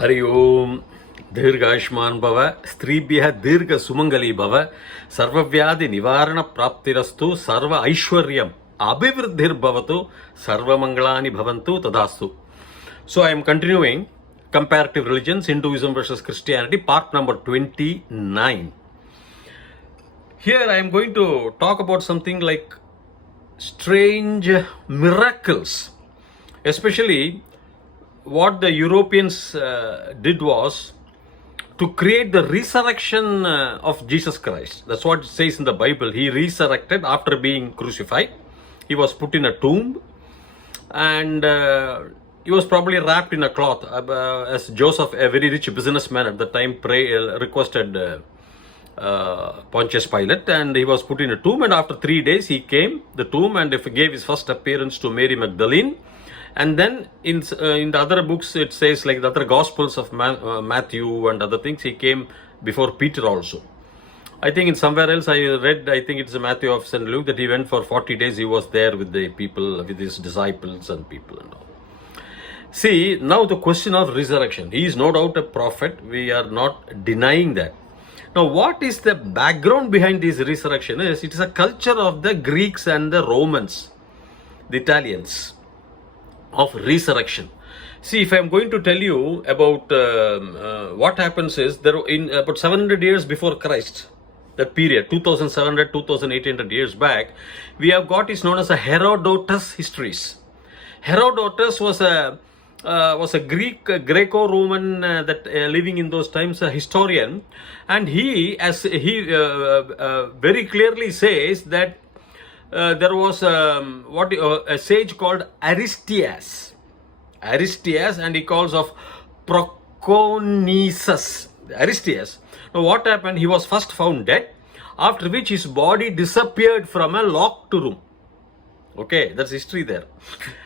हरि ओम दीर्घायुष्मान भव स्त्रीभ्यः दीर्घ सुमंगली भव सर्वव्याधि निवारण प्राप्तिरस्तु सर्व ऐश्वर्यम अभिवृद्धिर्भवतु सर्वमंगलानि भवन्तु तदास्तु. So I am continuing comparative religions, Hinduism versus Christianity, part number 29. Here I am going to talk about something like strange miracles, especially what the Europeans did was to create the resurrection of Jesus Christ. That's what it says in the Bible. He resurrected after being crucified. He was put in a tomb and he was probably wrapped in a cloth as Joseph, a very rich businessman at the time, requested Pontius Pilate, and he was put in a tomb, and after 3 days he came the tomb and gave his first appearance to Mary Magdalene. And then in the other books it says, like the other Gospels of Matthew and other things, he came before Peter also. I think in somewhere else I read, I think it's Matthew of St. Luke, that he went for 40 days, he was there with the people, with his disciples and people and all. See, now the question of resurrection. He is no doubt a prophet, we are not denying that. Now what is the background behind this resurrection? It is a culture of the Greeks and the Romans, the Italians, of resurrection. See, if I am going to tell you about what happens is, there in about 700 years before Christ, that period, 2700, 2800 years back, we have got is known as a Herodotus Histories. Herodotus was a Greco-Roman that living in those times, a historian, and he very clearly says that there was a sage called Aristeas, and he calls of Proconesus. Aristeas. Now what happened? He was first found dead, after which his body disappeared from a locked room. Okay, that's history there.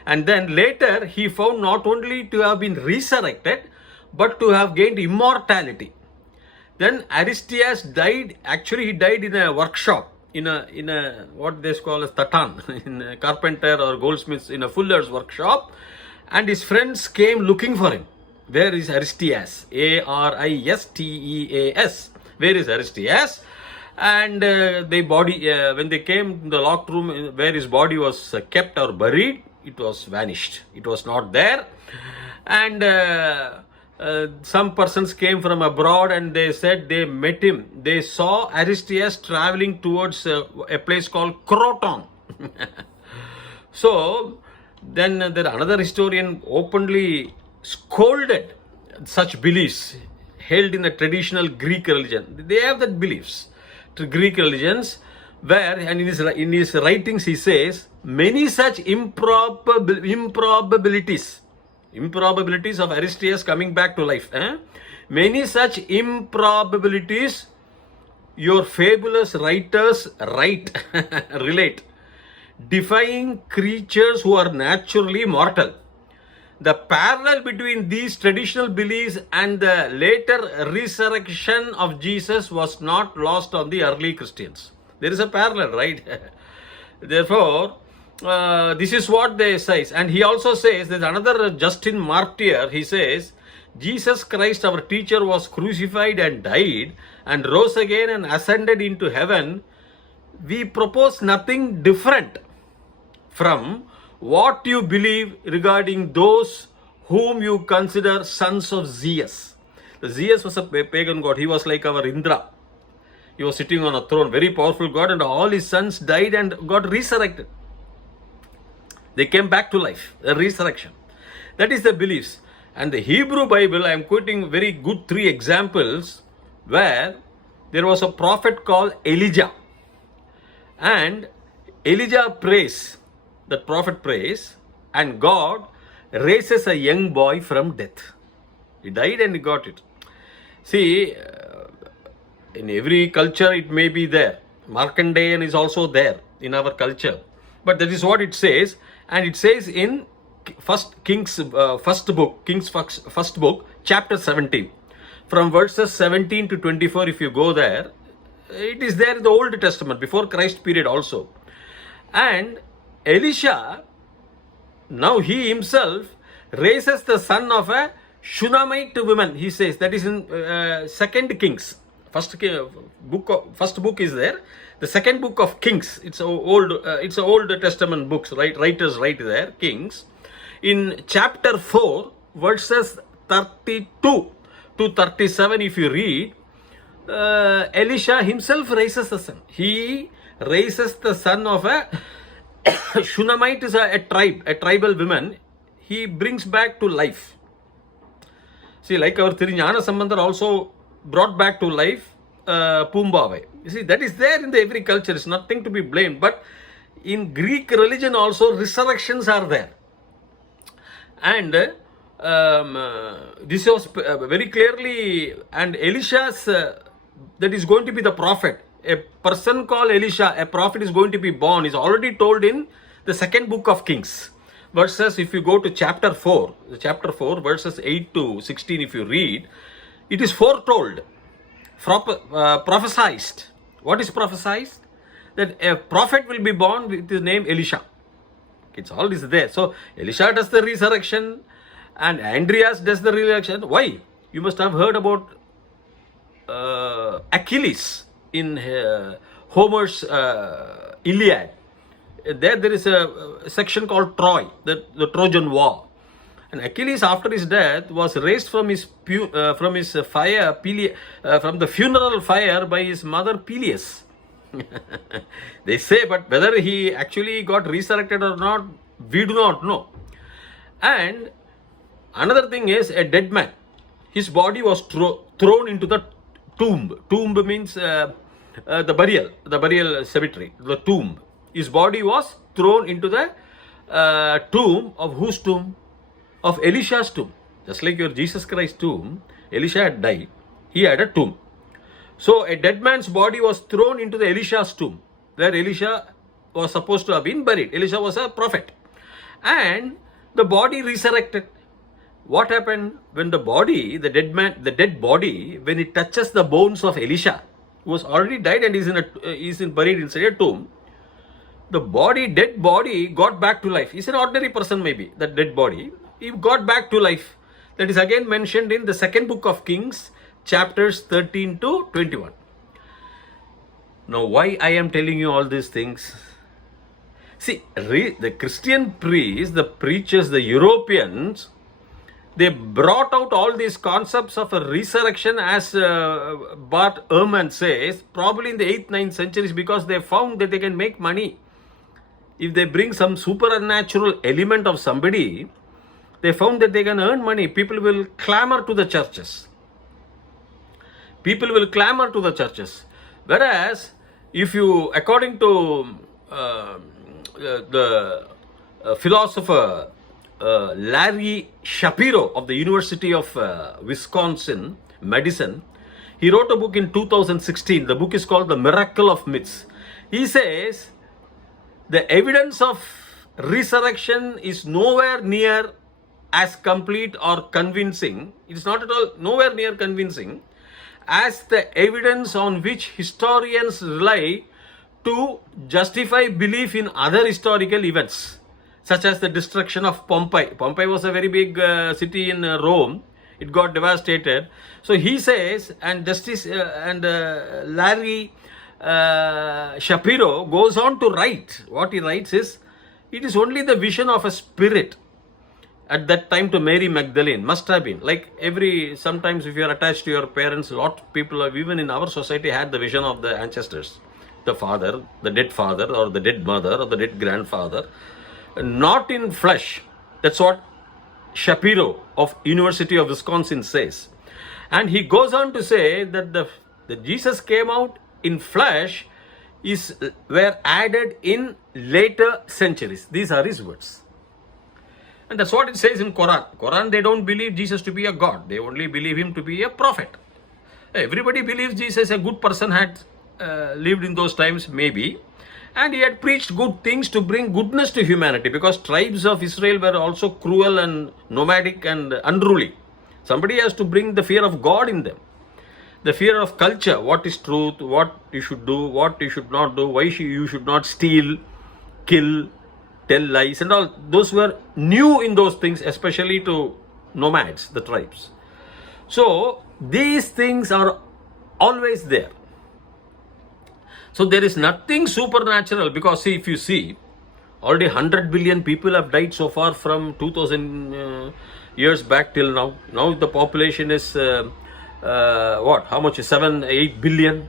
And then later he found not only to have been resurrected, but to have gained immortality. Then Aristeas died. Actually, he died in a workshop, in a what they call as tatan, in a carpenter or goldsmiths, in a fuller's workshop, and his friends came looking for him. Where is Aristeas? Aristeas. Where is Aristeas? And when they came to the locked room where his body was kept or buried, it was vanished. It was not there. And some persons came from abroad and they said they met him. They saw Aristeas traveling towards a place called Croton. So then another historian openly scolded such beliefs held in the traditional Greek religion. They have that beliefs to Greek religions, where, and in his writings he says, many such improbabilities of Aristeas coming back to life. Many such improbabilities your fabulous writers relate, defying creatures who are naturally mortal. The parallel between these traditional beliefs and the later resurrection of Jesus was not lost on the early Christians. There is a parallel, right? Therefore, this is what they say. And he also says, there's another Justin Martyr, he says, Jesus Christ, our teacher, was crucified and died and rose again and ascended into heaven. We propose nothing different from what you believe regarding those whom you consider sons of Zeus. The Zeus was a pagan god. He was like our Indra. He was sitting on a throne, very powerful god, and all his sons died and got resurrected. They came back to life, a resurrection. That is the beliefs. And the Hebrew Bible, I am quoting very good 3 examples where there was a prophet called Elijah. And Elijah prays, that prophet prays, and God raises a young boy from death. He died and he got it. See, in every culture it may be there. Markandeyan is also there in our culture. But that is what it says. And it says in Kings first book, chapter 17. From verses 17 to 24, if you go there, it is there in the Old Testament, before Christ period also. And Elisha, now he himself raises the son of a Shunammite women, he says, that is in Second Kings. First book is there. The second book of Kings. It's a Old Testament books, right? Writers write there, Kings. In chapter 4, verses 32 to 37, if you read, Elisha himself raises the son. He raises the son of a Shunammite is a tribal woman. He brings back to life. See, like our Thirinyana Sambandar also brought back to life Pumbavai. You see, that is there in every culture. It's nothing to be blamed. But in Greek religion also, resurrections are there. And this was very clearly, and Elisha's, that is going to be the prophet. A person called Elisha, a prophet is going to be born, is already told in the second book of Kings. Verses, if you go to chapter 4, verses 8 to 16, if you read, it is foretold, prophesied. What is prophesied? That a prophet will be born with his name Elisha. It's all is there. So Elisha does the resurrection and Andreas does the resurrection. Why? You must have heard about Achilles in Homer's Iliad. There is a section called Troy, the Trojan War. And Achilles, after his death, was raised from his fire, from the funeral fire by his mother Peleus. They say, but whether he actually got resurrected or not, we do not know. And another thing is a dead man. His body was thrown into the tomb. Tomb means the burial cemetery, the tomb. His body was thrown into the tomb of whose tomb? Of Elisha's tomb. Just like your Jesus Christ tomb, Elisha had died. He had a tomb. So a dead man's body was thrown into the Elisha's tomb, where Elisha was supposed to have been buried. Elisha was a prophet. And the body resurrected. What happened when the body, the dead body, when it touches the bones of Elisha, who was already died and is buried inside a tomb, the dead body got back to life. He's an ordinary person maybe, that dead body. He got back to life. That is again mentioned in the second book of Kings, chapters 13 to 21. Now, why I am telling you all these things? See, the Christian priests, the preachers, the Europeans, they brought out all these concepts of a resurrection, as Bart Ehrman says, probably in the 8th, 9th centuries, because they found that they can make money. If they bring some supernatural element of somebody, they found that they can earn money. People will clamor to the churches. Whereas, if you, according to the philosopher Larry Shapiro of the University of Wisconsin, Madison, he wrote a book in 2016. The book is called The Miracle of Myths. He says the evidence of resurrection is nowhere near as complete or convincing. It is not at all nowhere near convincing as the evidence on which historians rely to justify belief in other historical events, such as the destruction of Pompeii. Pompeii was a very big city in Rome. It got devastated. So he says, and Larry Shapiro goes on to write. What he writes is, it is only the vision of a spirit at that time to Mary Magdalene. Must have been. Like sometimes if you are attached to your parents, a lot of people have, even in our society, had the vision of the ancestors. The father, the dead father, or the dead mother, or the dead grandfather. Not in flesh. That's what Shapiro of University of Wisconsin says. And he goes on to say that that Jesus came out in flesh were added in later centuries. These are his words. And that's what it says in Quran. They don't believe Jesus to be a God. They only believe him to be a prophet. Everybody believes Jesus, a good person, had lived in those times, maybe. And he had preached good things to bring goodness to humanity, because tribes of Israel were also cruel and nomadic and unruly. Somebody has to bring the fear of God in them. The fear of culture, what is truth, what you should do, what you should not do, why you should not steal, kill, tell lies, and all. Those were new in those things, especially to nomads, the tribes. So these things are always there. So there is nothing supernatural, because see, if you see, already 100 billion people have died so far from 2000 years back till now. Now the population is what? How much? 8 billion.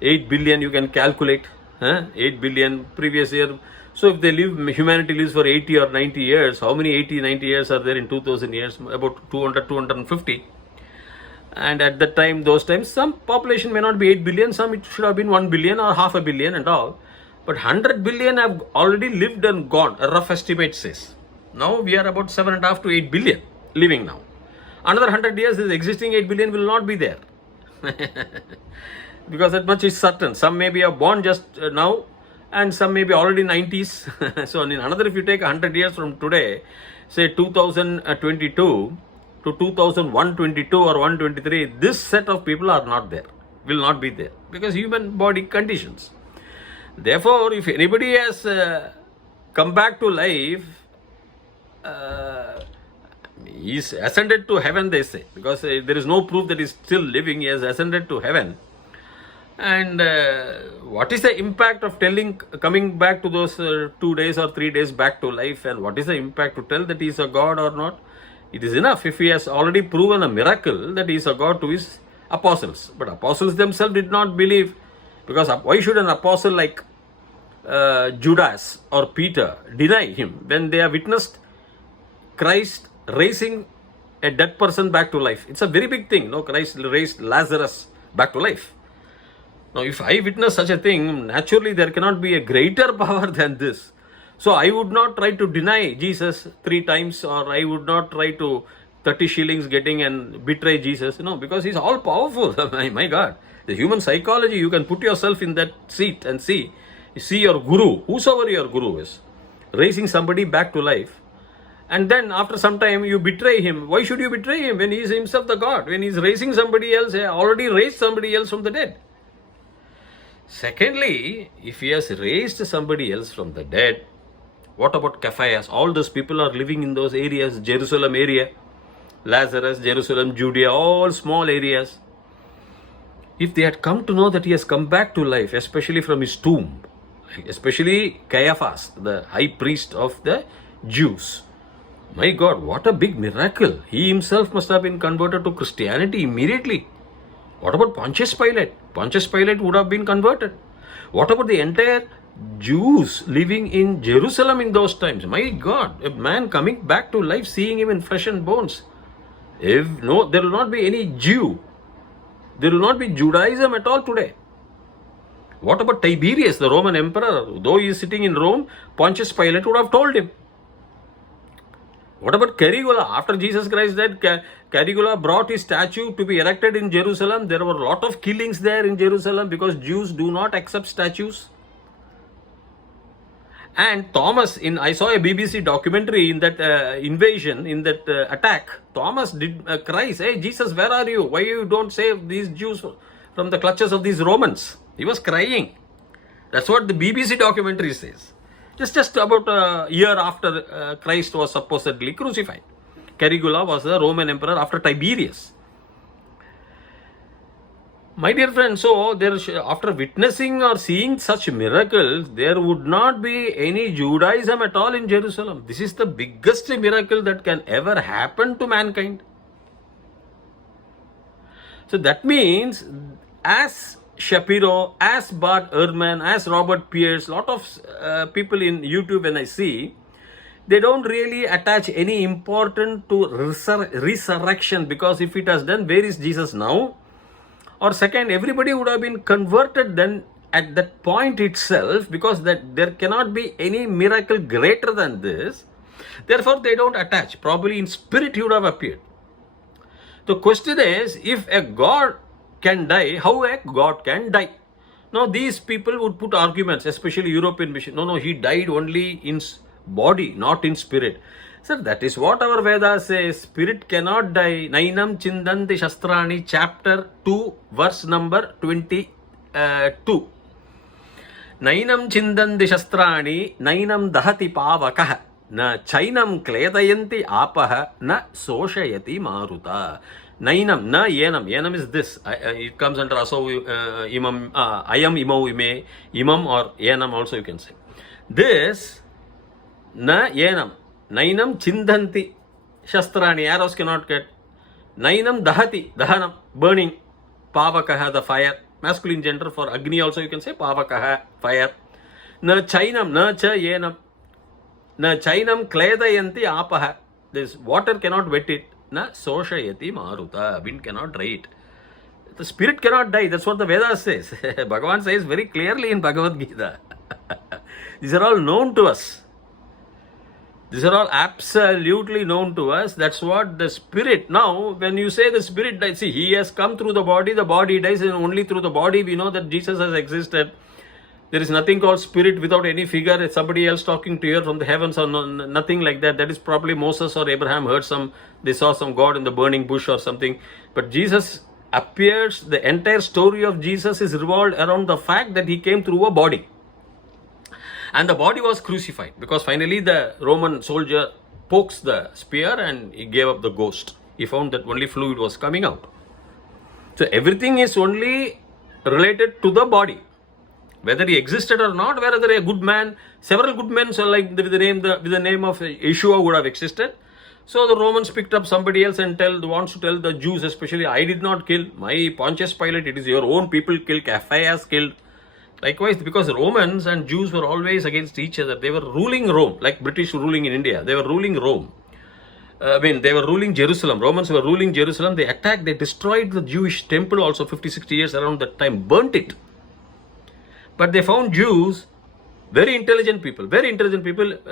8 billion you can calculate. 8 billion previous year. So if humanity lives for 80 or 90 years, how many 80, 90 years are there in 2000 years? About 200, 250. And at that time, those times, some population may not be 8 billion, some it should have been 1 billion or half a billion and all. But 100 billion have already lived and gone, a rough estimate says. Now we are about 7.5 to 8 billion living now. Another 100 years, this existing 8 billion will not be there. Because that much is certain. Some may be born just now, and some may be already 90s. So in another, if you take 100 years from today, say 2022 to 2122 or 123, this set of people are not there, will not be there, because human body conditions. Therefore, if anybody has come back to life, he is ascended to heaven, they say, because there is no proof that he is still living. He has ascended to heaven. And what is the impact of coming back to those 2 days or 3 days back to life, and what is the impact to tell that he is a God or not? It is enough if he has already proven a miracle that he is a God to his apostles. But apostles themselves did not believe, because why should an apostle like Judas or Peter deny him when they have witnessed Christ raising a dead person back to life? It's a very big thing. No, Christ raised Lazarus back to life. Now, if I witness such a thing, naturally there cannot be a greater power than this. So I would not try to deny Jesus 3 times, or I would not try to 30 shillings getting and betray Jesus, because he's all powerful. My God, the human psychology, you can put yourself in that seat and see your guru, whosoever your guru is, raising somebody back to life. And then after some time you betray him. Why should you betray him when he is himself the God? When he is raising somebody else, he already raised somebody else from the dead. Secondly, if he has raised somebody else from the dead, what about Caiaphas? All those people are living in those areas, Jerusalem area, Lazarus, Jerusalem, Judea, all small areas. If they had come to know that he has come back to life, especially from his tomb, especially Caiaphas, the high priest of the Jews, my God, what a big miracle. He himself must have been converted to Christianity immediately. What about Pontius Pilate? Pontius Pilate would have been converted. What about the entire Jews living in Jerusalem in those times? My God, a man coming back to life, seeing him in flesh and bones. There will not be any Jew. There will not be Judaism at all today. What about Tiberius, the Roman emperor? Though he is sitting in Rome, Pontius Pilate would have told him. What about Caligula? After Jesus Christ died, Caligula brought his statue to be erected in Jerusalem. There were a lot of killings there in Jerusalem because Jews do not accept statues. And Thomas, I saw a BBC documentary in that invasion, in that attack. Thomas did cry, "Hey Jesus, where are you? Why you don't save these Jews from the clutches of these Romans?" He was crying. That's what the BBC documentary says. Just about a year after Christ was supposedly crucified. Caligula was the Roman emperor after Tiberius. My dear friends, so after witnessing or seeing such miracles, there would not be any Judaism at all in Jerusalem. This is the biggest miracle that can ever happen to mankind. So that means, as Shapiro, as Bart Ehrman, as Robert Pierce, lot of people in YouTube when I see, they don't really attach any importance to resurrection, because if it has done, where is Jesus now? Or second, everybody would have been converted then at that point itself, because that there cannot be any miracle greater than this. Therefore, they don't attach. Probably in spirit he would have appeared. The question is, if a God can die, how a God can die? Now these people would put arguments, especially European mission. No, he died only in body, not in spirit. Sir, that is what our Vedas says. Spirit cannot die. Nainam Chindanti Shastrani, chapter 2, verse number 22. Nainam Chindanti Shastrani, Nainam Dahati Pavakah. Na chainam kledayanti apaha na soshayati maruta. Nainam, na yenam. Yenam is this. It comes under aso imam, ayam imau ime, imam or yenam also you can say. This, na yenam. Nainam chindanti. Shastrani, arrows cannot get. Nainam dahati, dahanam, burning. Pavakaha, the fire. Masculine gender for Agni also you can say. Pavakaha, fire. Na chainam, na cha yenam. Na chainam kledayanti apaha. This water cannot wet it. Na soshayati maruta. Wind cannot dry it. The spirit cannot die. That's what the Vedas says. Bhagavan says very clearly in Bhagavad Gita. These are all known to us. These are all absolutely known to us. That's what the spirit. Now, when you say the spirit dies, see, he has come through the body dies, and only through the body we know that Jesus has existed. There is nothing called spirit without any figure. It's somebody else talking to you from the heavens or nothing like that. That is probably Moses or Abraham they saw some God in the burning bush or something. But Jesus appears, the entire story of Jesus is revolved around the fact that he came through a body. And the body was crucified because finally the Roman soldier pokes the spear and he gave up the ghost. He found that only fluid was coming out. So everything is only related to the body. Whether he existed or not, whether a good man, several good men, so like with the name of Yeshua would have existed. So the Romans picked up somebody else and wants to tell the Jews especially, I did not kill, my Pontius Pilate, it is your own people killed, Caiaphas killed. Likewise, because Romans and Jews were always against each other. They were ruling Rome, like British ruling in India. They were ruling Rome. They were ruling Jerusalem. Romans were ruling Jerusalem. They attacked, they destroyed the Jewish temple also 50-60 years around that time, burnt it. But they found Jews, very intelligent people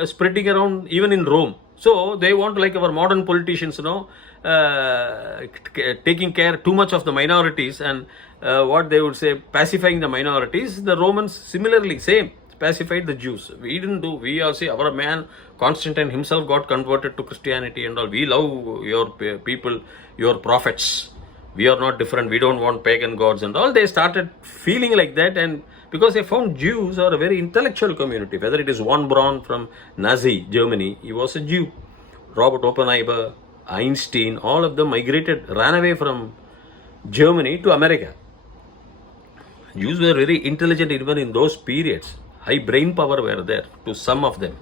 spreading around even in Rome. So they want, like our modern politicians, taking care too much of the minorities and what they would say, pacifying the minorities. The Romans similarly, same, pacified the Jews. We didn't do, we all say our man Constantine himself got converted to Christianity and all. We love your people, your prophets. We are not different. We don't want pagan gods and all. They started feeling like that, and because they found Jews are a very intellectual community. Whether it is von Braun from Nazi Germany, he was a Jew. Robert Oppenheimer, Einstein, all of them ran away from Germany to America. Jews were very intelligent even in those periods. High brain power were there to some of them.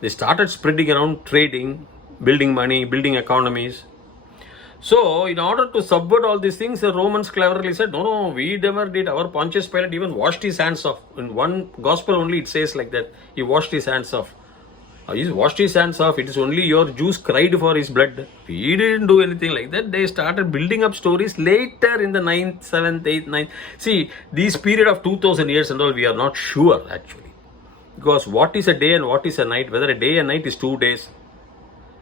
They started spreading around, trading, building money, building economies. So, in order to subvert all these things, the Romans cleverly said, no, we never did. Our Pontius Pilate even washed his hands off. In one gospel only it says like that. He washed his hands off. He washed his hands off. It is only your Jews cried for his blood. We didn't do anything like that. They started building up stories later in the 9th, 7th, 8th, 9th. See, this period of 2000 years and all, we are not sure actually. Because what is a day and what is a night? Whether a day and night is 2 days.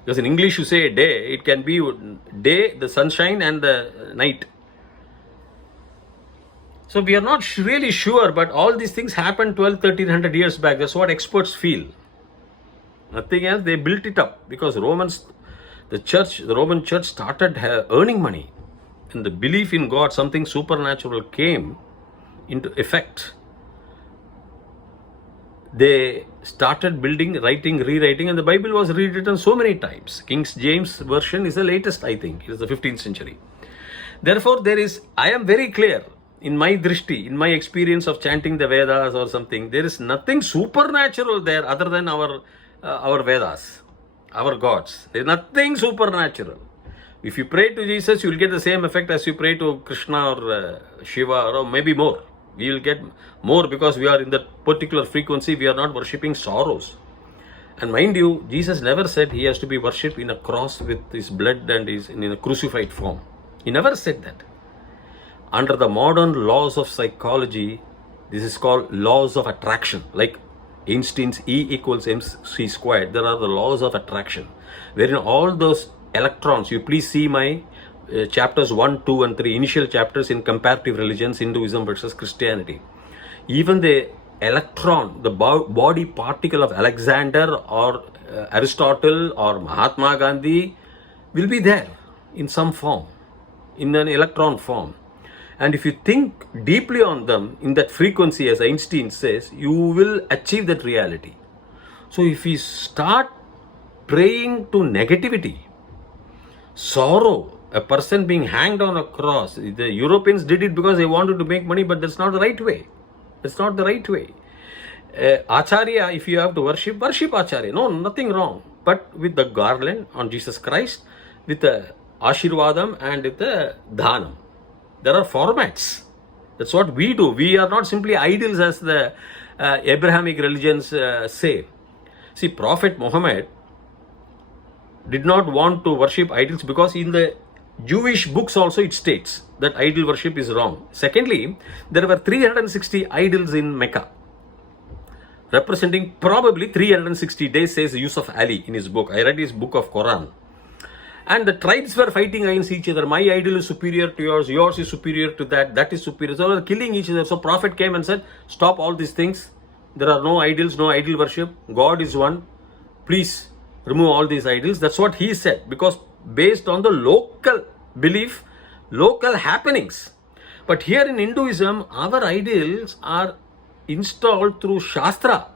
Because in English you say a day, it can be day, the sunshine, and the night. So we are not really sure, but all these things happened 1300 years back. That's what experts feel. Nothing else. They built it up because the Roman church started earning money, and the belief in God, something supernatural, came into effect. They started building, writing, rewriting, and the Bible was rewritten so many times. King James version is the latest, I think. It is the 15th century. Therefore, I am very clear in my drishti, in my experience of chanting the Vedas or something, there is nothing supernatural there other than our Vedas, our gods. There is nothing supernatural. If you pray to Jesus, you will get the same effect as you pray to Krishna or Shiva, or maybe more. We will get more because we are in that particular frequency. We are not worshipping sorrows. And mind you, Jesus never said he has to be worshipped in a cross with his blood and in a crucified form. He never said that. Under the modern laws of psychology, this is called laws of attraction. Like Einstein's E equals mc squared, there are the laws of attraction, wherein all those electrons, you please see my chapters 1, 2 and 3, initial chapters in comparative religions, Hinduism versus Christianity. Even the electron, the body particle of Alexander or Aristotle or Mahatma Gandhi will be there in some form, in an electron form. And if you think deeply on them in that frequency, as Einstein says, you will achieve that reality. So if we start praying to negativity, sorrow, a person being hanged on a cross. The Europeans did it because they wanted to make money, but that's not the right way. That's not the right way. Acharya, if you have to worship, worship Acharya. No, nothing wrong. But with the garland on Jesus Christ, with the Ashirvadam and with the Dhanam. There are formats. That's what we do. We are not simply idols as the Abrahamic religions say. See, Prophet Muhammad did not want to worship idols because in the Jewish books also it states that idol worship is wrong. Secondly, there were 360 idols in Mecca, representing probably 360 days, says Yusuf Ali in his book. I read his book of Quran. And the tribes were fighting against each other. My idol is superior to yours is superior to that is superior. So they were killing each other. So Prophet came and said, stop all these things. There are no idols, no idol worship. God is one. Please remove all these idols. That's what he said. Because based on the local belief, local happenings. But here in Hinduism, our idols are installed through Shastra.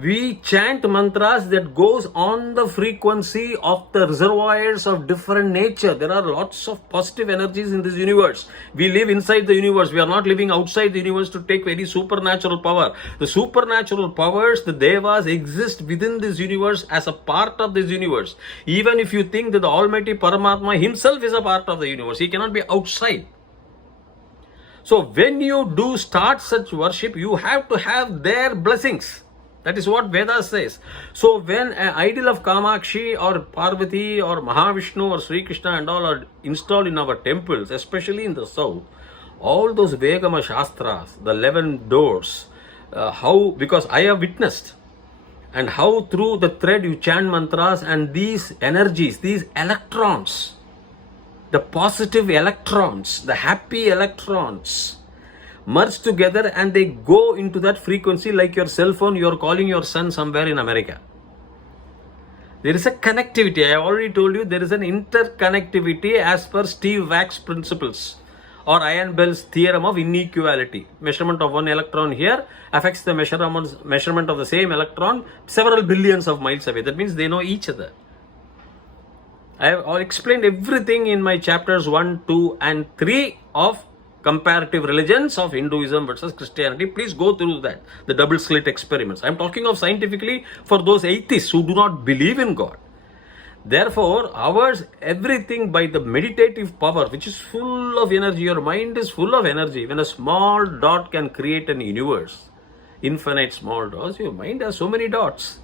We chant mantras that goes on the frequency of the reservoirs of different nature. There are lots of positive energies in this universe. We live inside the universe. We are not living outside the universe to take very supernatural power. The supernatural powers, the devas, exist within this universe as a part of this universe. Even if you think that the Almighty Paramatma himself is a part of the universe, he cannot be outside. So when you do start such worship, you have to have their blessings. That is what Vedas says. So when an idol of Kamakshi or Parvati or Mahavishnu or Sri Krishna and all are installed in our temples, especially in the south, all those Vegama Shastras, the 11 doors, because I have witnessed, and how through the thread you chant mantras and these energies, these electrons, the positive electrons, the happy electrons, merge together and they go into that frequency like your cell phone. You are calling your son somewhere in America. There is a connectivity. I have already told you there is an interconnectivity as per Steve Vack's principles or Iron Bell's theorem of inequality. Measurement of one electron here affects the measurement of the same electron several billions of miles away. That means they know each other. I have explained everything in my chapters 1, 2 and 3 of Comparative Religions of Hinduism versus Christianity. Please go through that. The double slit experiments. I am talking of scientifically for those atheists who do not believe in God. Therefore, ours, everything by the meditative power, which is full of energy. Your mind is full of energy. When a small dot can create an universe, infinite small dots, your mind has so many dots.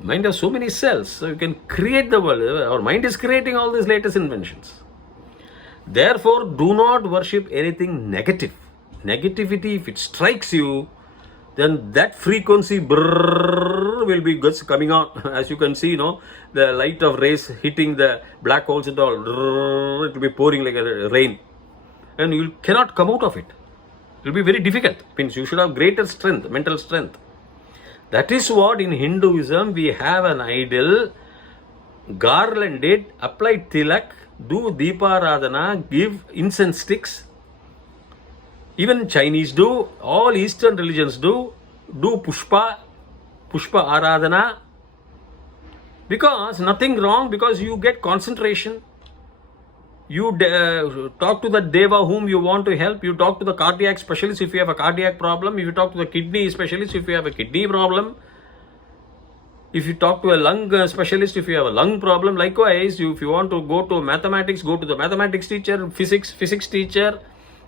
Mind has so many cells. So you can create the world. Our mind is creating all these latest inventions. Therefore, do not worship anything negative. Negativity, if it strikes you, then that frequency will be coming out. As you can see, the light of rays hitting the black holes and all, it will be pouring like a rain. And you cannot come out of it. It will be very difficult. Means you should have greater strength, mental strength. That is what in Hinduism we have an idol, garland it, apply tilak, do Deeparadhana, give incense sticks. Even Chinese do, all Eastern religions do Pushpa Aradhana. Because nothing wrong, because you get concentration. You talk to the Deva whom you want to help. You talk to the cardiac specialist if you have a cardiac problem. If you talk to the kidney specialist if you have a kidney problem. If you talk to a lung specialist if you have a lung problem. Likewise, if you want to go to mathematics, go to the mathematics teacher, physics teacher,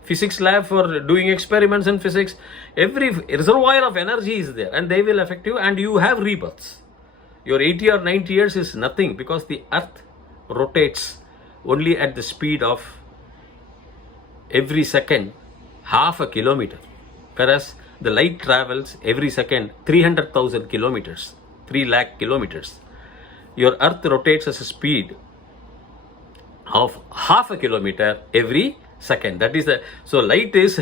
physics lab for doing experiments in physics. Every reservoir of energy is there and they will affect you and you have rebirths. Your 80 or 90 years is nothing because the earth rotates only at the speed of every second half a kilometer. Whereas the light travels every second 300,000 kilometers. 3 lakh kilometers. Your earth rotates at a speed of half a kilometer every second. That is so light is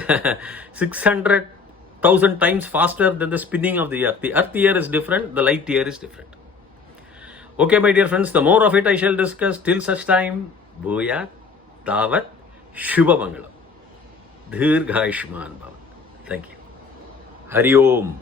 600,000 times faster than the spinning of the earth. The earth year is different, the light year is different. Okay, my dear friends, the more of it I shall discuss. Till such time, Bhuyat Tavat Shubha Mangalam. Dirghayushman Bhavat. Thank you. Hari Om.